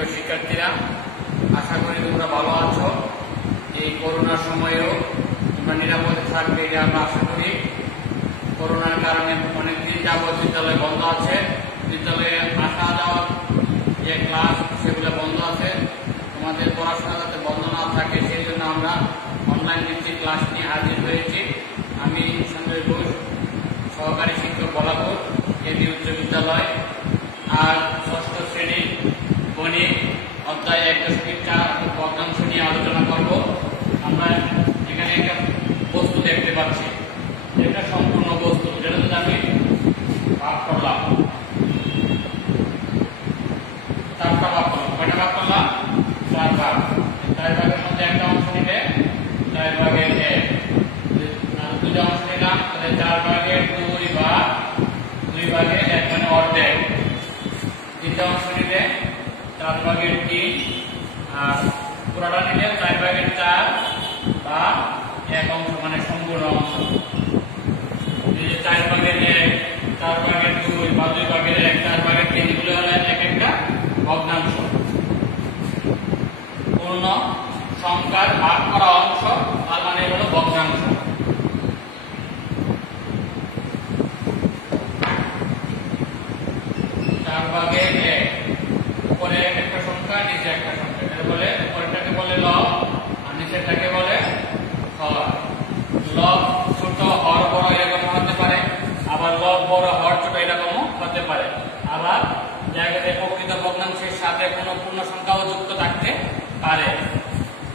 প্রিয় শিক্ষার্থীরা, আশা করি তোমরা ভালো আছো। এই করোনার সময়েও তোমরা নিরাপদে থাকবে এটা আমরা আশা করি। করোনার কারণে অনেকদিন যাবৎ বিদ্যালয় বন্ধ আছে, বিদ্যালয়ে আসা যাওয়ার যে ক্লাস সেগুলো বন্ধ আছে। তোমাদের পড়াশোনা যাতে বন্ধ না থাকে সেই জন্য আমরা অনলাইন ভিত্তিক ক্লাস নিয়ে হাজির হয়েছি। আমি সঞ্জয় ঘোষ, সহকারী শিক্ষক বলাপুর কেন্দ্রীয় উচ্চ বিদ্যালয়, আর ষষ্ঠ শ্রেণী গণিত অধ্যায় 1.4 পদ্মাংশ নিয়ে আলোচনা করব। আমরা এখানে একটা বস্তু দেখতে পাচ্ছি, এটা সম্পূর্ণ বস্তু, যেটা যদি আমি ভাগ করলাম, 4টা ভাগ করলাম। কয়টা ভাগ করলাম? 4 ভাগ। 4 ভাগের মধ্যে একটা অংশ নিলে 4 ভাগের 1, আর 2টা অংশ নিলাম, তাহলে 4 ভাগের 2 বা 2 ভাগের 1 মানে অর্ধেক। 3টা অংশ নিলে 4 ভাগের 3, আর পুরোটা নিলে 4 ভাগের 4 বা 1 অংশ মানে সম্পূর্ণ অংশ। এই যে 4 ভাগের 1, 4 ভাগের 2 বা 2 ভাগের 1, 4 ভাগের 3 এগুলো হলো এক একটা ভগ্নাংশ। পূর্ণ সংখ্যার ভাগ করা অংশ, তার মানে হলো ভগ্নাংশ। উপরে একটা সংখ্যা, নিচে একটা সংখ্যা, এটা বলে উপরেরটাকে বলে লব আর নিচেরটাকে বলে হর। লব ছোট হর বড় এরকম হতে পারে, আবার লব বড় হর ছোট এরকম হতে পারে। আবার জায়গাতে প্রকৃত ভগ্নাংশের সাথে কোনো পূর্ণ সংখ্যাও যুক্ত থাকতে পারে।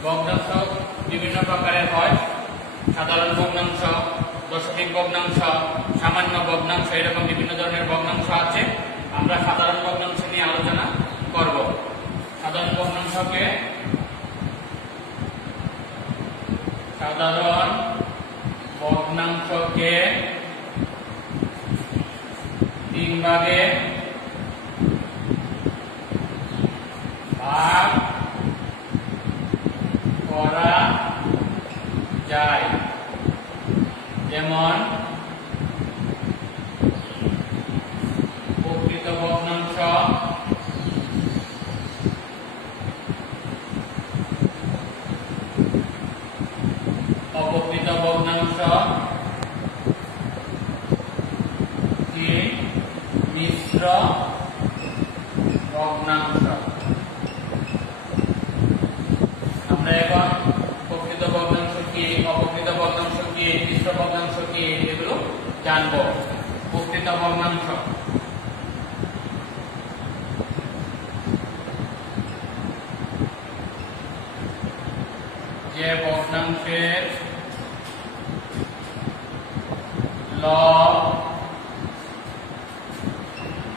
ভগ্নাংশ বিভিন্ন প্রকারের হয়, সাধারণ ভগ্নাংশ, দশমিক ভগ্নাংশ, সামান্য ভগ্নাংশ, এরকম বিভিন্ন ধরনের ভগ্নাংশ আছে। আমরা সাধারণ ভগ্নাংশ নিয়ে আলোচনা করব। সাধারণ ভগ্নাংশকে 3 ভাগে ভাগ করা যায়। যেমন প্রকৃত ভগ্নাংশ, অপ্রকৃত ভগ্নাংশ, মিশ্র ভগ্নাংশ। আমরা এখন প্রকৃত ভগ্নাংশ কি, অপ্রকৃত ভগ্নাংশ কি, মিশ্র ভগ্নাংশ কি এগুলো জানবো। প্রকৃত ভগ্নাংশ যে ভগ্নাংশের লব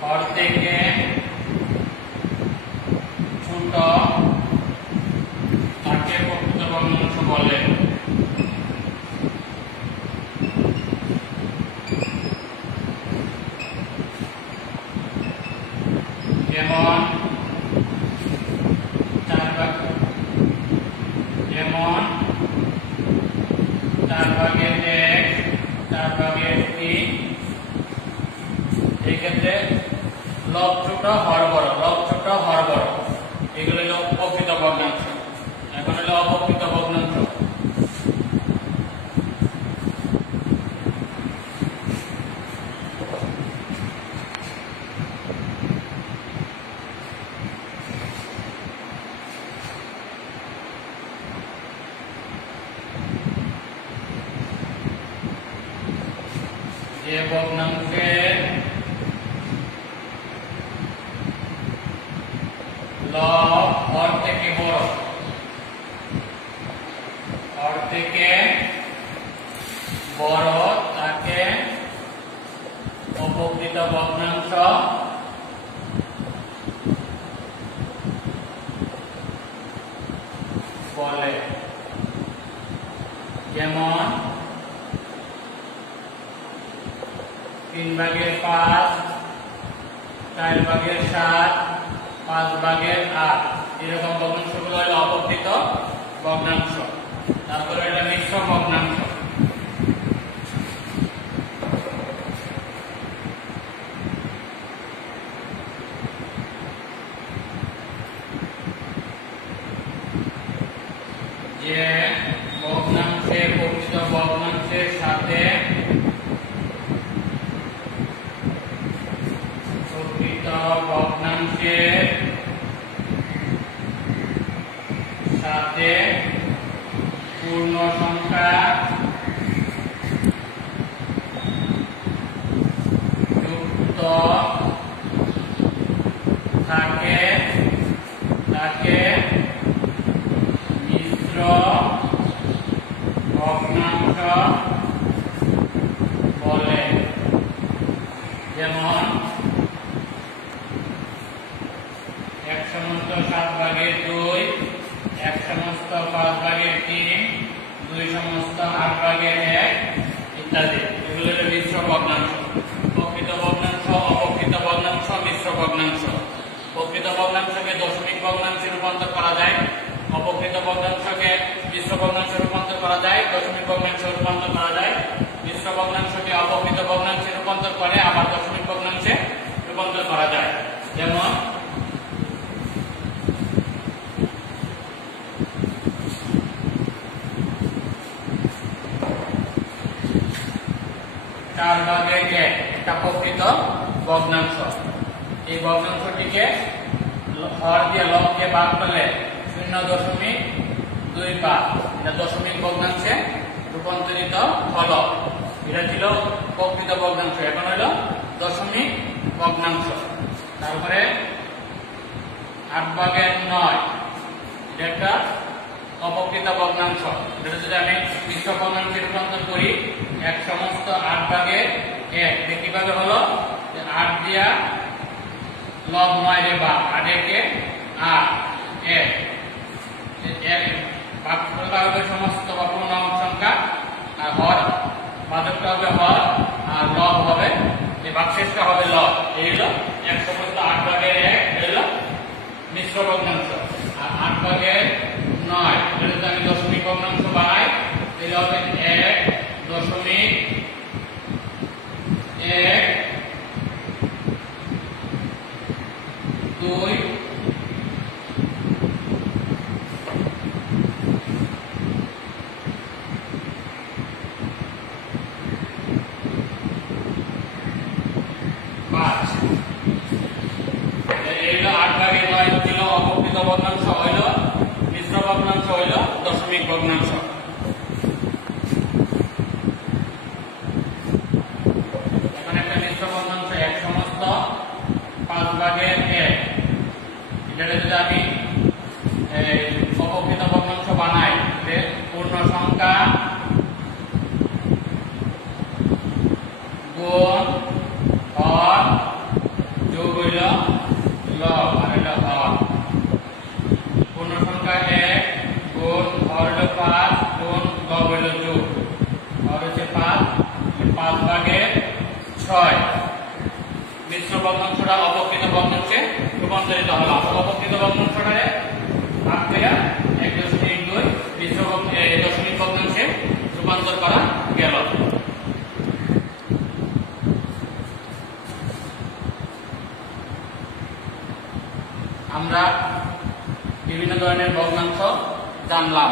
হর থেকে ছোট তাকে প্রকৃত ভগ্নাংশ বলে। যেমন 4 ভাগের 1, 4 ভাগের 3, এই ক্ষেত্রে লব ছোট হর বড়, লব ছোট হর বড়, এগুলো হলো প্রকৃত ভগ্নাংশ। এখন হলো অপ্রকৃত ভগ্নাংশ। যে ভগ্নাংশের লব হর থেকে বড়, হর থেকে বড় তাকে অপ্রকৃত ভগ্নাংশ বলে। যেমন 3 ভাগের 5, 4 ভাগের 7, 5 ভাগের 8, এরকম ভগ্নাংশগুলো হলো অপ্রকৃত ভগ্নাংশ। তারপরে এটা মিশ্র ভগ্নাংশ। যে ভগ্নাংশে প্রকৃত ভগ্নাংশের সাথে প্রকৃত ভগ্নাংশের সাথে পূর্ণ সংখ্যা যুক্ত থাকে তাকে মিশ্র ভগ্নাংশ বলে। যেমন 1/7/2, 1/5/3, 2/8/1 ইত্যাদি। এগুলো হলো মিশ্র ভগ্নাংশ। প্রকৃত ভগ্নাংশ, অপ্রকৃত ভগ্নাংশ, মিশ্র ভগ্নাংশ। প্রকৃত ভগ্নাংশকে দশমিক ভগ্নাংশে রূপান্তর করা যায়, অপ্রকৃত ভগ্নাংশকে মিশ্র ভগ্নাংশে রূপান্তর করা যায়, দশমিক ভগ্নাংশে রূপান্তর করা যায়। মিশ্র ভগ্নাংশকে অপ্রকৃত ভগ্নাংশে রূপান্তর করে আবার দশমিক ভগ্নাংশে রূপান্তর করা যায়। যেমন 4/1 একটা প্রকৃত ভগ্নাংশ। এই ভগ্নাংশটিকে হর দিয়ে লবকে ভাগ করলে 0.25 এটা দশমিক ভগ্নাংশে রূপান্তরিত হলো। এটা ছিল প্রকৃত ভগ্নাংশ, এখন হলো দশমিক ভগ্নাংশ। তারপরে 8/9 এটা একটা অপ্রকৃত ভগ্নাংশ। এটা যদি আমি মিশ্র ভগ্নাংশে রূপান্তর করি 1/8/1 কিভাবে হলো? 8 দিয়া লব 9 রে ভাগ, 8 একে 8, 1 ভাগ করলে হবে সমস্ত বা পূর্ণাঙ্গ সংখ্যা, আর হর বাদকটা হবে হর, আর লব হবে এই ভাগশেষটা হবে লব। এই হলো 1/8/1 হলো মিশ্র ভগ্নাংশ। আর 8/9 এটা যদি আমি দশমিক ভগ্নাংশ বানাই তাহলে হবে 1.125। এই হলো 8/9 ছিল অপ্রকৃত ভগ্নাংশ, হইল মিশ্র ভগ্নাংশ, হইল দশমিক ভগ্নাংশ। এখন একটা মিশ্র ভগ্নাংশ 1/5/1 এটা যদি আমি অপ্রকৃত ভগ্নাংশ বানাই পূর্ণ সংখ্যা গুণ হর যোগ হইল লব, আর এটা হর। পূর্ণ সংখ্যা 1 গুণ হর হইল 5 গুণ লব হইল যোগ, হর হচ্ছে 5, 5/6। মিশ্র ভগ্নাংশটা অপ্রকৃত ভগ্নাংশে রূপান্তরিত হলো। অপ্রকৃত ভগ্নাংশটারে ভাগ করে 1.2 মিশ্র দশমিক ভগ্নাংশে রূপান্তর করা গেল। আমরা বিভিন্ন ধরনের ভগ্নাংশ জানলাম,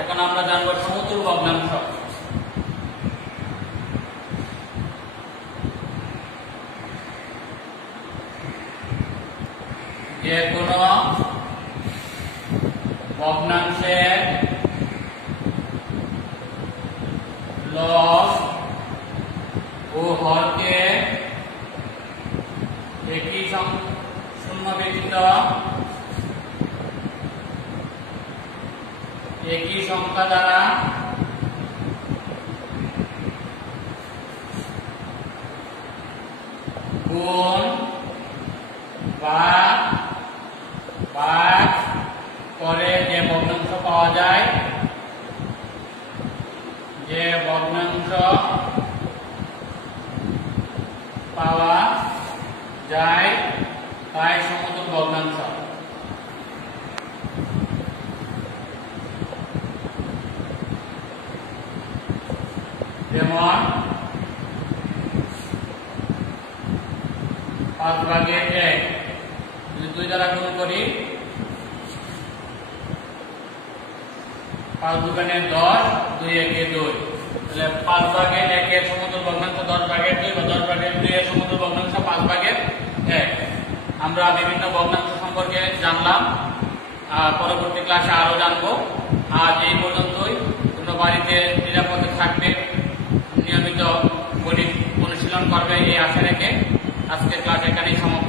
এখন আমরা জানবো সমতুল ভগ্নাংশ। যে কোনো ভগ্নাংশের লব ও হরকে একই শূন্য ব্যতীত একই সংখ্যা দ্বারা গুণ বা ভাগ করে যে ভগ্নাংশ পাওয়া যায়, যে ভগ্নাংশ পাওয়া যায় তাই সমতুল ভগ্নাংশ। যেমন 5/1 যদি 2 দ্বারা গুণ করি 5 দুগুণে 10, 2 একে 2। তাহলে 5 ভাগের 1 এর সমতুল ভগ্নাংশ 10 ভাগের 2 বা 10 ভাগের 2 এর সমতুল ভগ্নাংশ 5 ভাগের 1। আমরা বিভিন্ন ভগ্নাংশ সম্পর্কে জানলাম, পরবর্তী ক্লাসে আরো জানবো। আজ এই পর্যন্তই। তোমরা বাড়িতে নিরাপদে থাকবে, নিয়মিত গণিত অনুশীলন করবে এই আশা রেখে আজকের ক্লাস এখানেই সমাপ্ত।